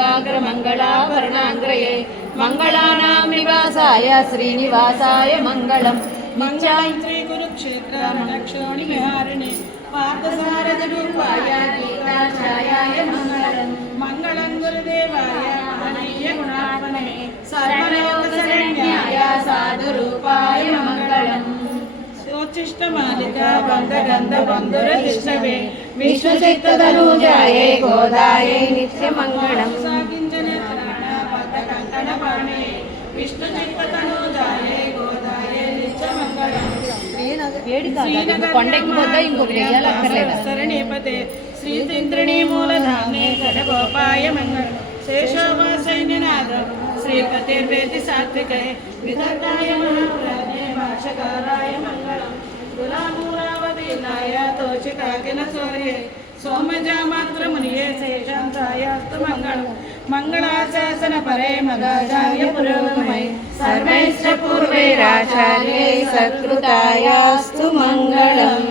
योगाग्रमङ्गलाभरणाग्रये मङ्गलानां निवासाय श्रीनिवासाय मङ्गलम् मंगलम श्री कुरुक्षेत्र रणक्षोणिहारिणे पार्थसारथिरूपाय गीताचार्याय मंगलम मंगलम गुरुदेवाय महनीय गुणात्मने सर्वलोकशरण्याय साधुरूपाय मंगलम सोचिष्टमालिका बन्धगन्ध बन्धुरतिष्ठवे विश्वचित्ततनुजायै गोदायै नित्यमङ्गलम् साकिञ्चनेत्राणा बद्धकङ्कणपाणे विष्णुचित्ततनुजायै गोदायै नित्यमङ्गलम् शरणीपते श्रीतिन्द्रिणी मूलधाम्ने खडगोपाय मंगलम् शेषोपसैन्यनाथ श्रीपतिर्वेदि सात्विके विदग्धाय महापुराणे भाष्यकाराय मंगलम् तुलामूलावतीर्णाय तोषिकाकिनसूर्ये सोमजामात्रमुनिये शेषांसायास्तु मंगलम् मंगलाशासनपरे मदाचार्य पुरोगमये सर्वैश्च पूर्वैराचार्यै सत्कृतायास्तु मङ्गलम्।